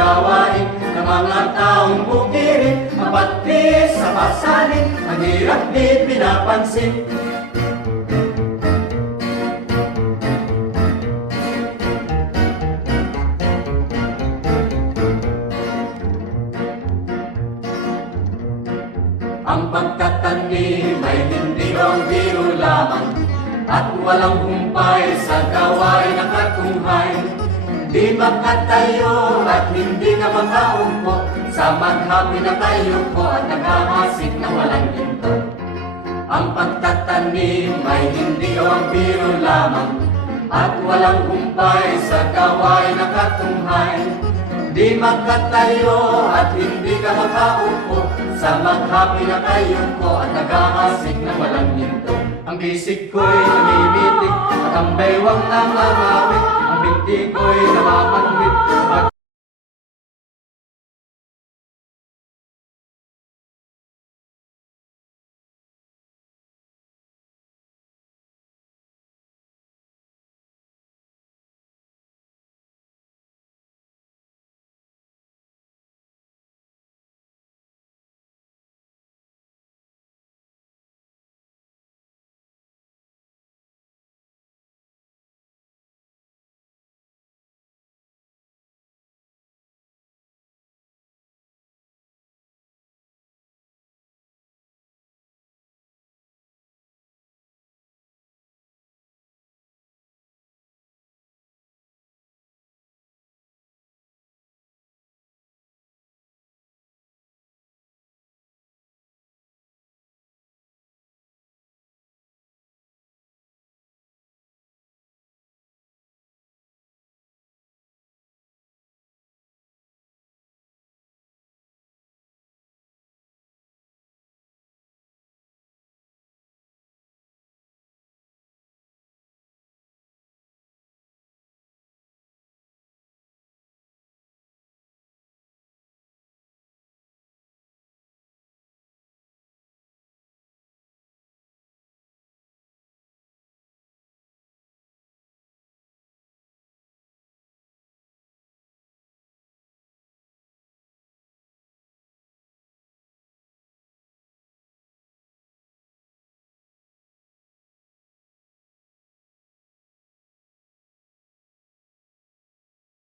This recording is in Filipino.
gawain ng mga taong bukirin, mapatris sa pasanin, ang hirap di pinapansin. Ang pagtatanim ay hindi ang biro lamang, at walang humpay sa gawain ng katunghay. Di makatayo at hindi ka makaupo sa maghabi na kayo ko at naghahasik na walang hinto. Ang pagtatanim ay hindi ang biro lamang, at walang humpay sa gawain ng katunghay. Di makatayo at hindi ka makaupo sa maghabi na kayo ko at naghahasik na walang hinto. Ang bisig ko'y namimitik at ang baywang nangangawit, ang binti ko'y namamanwit, at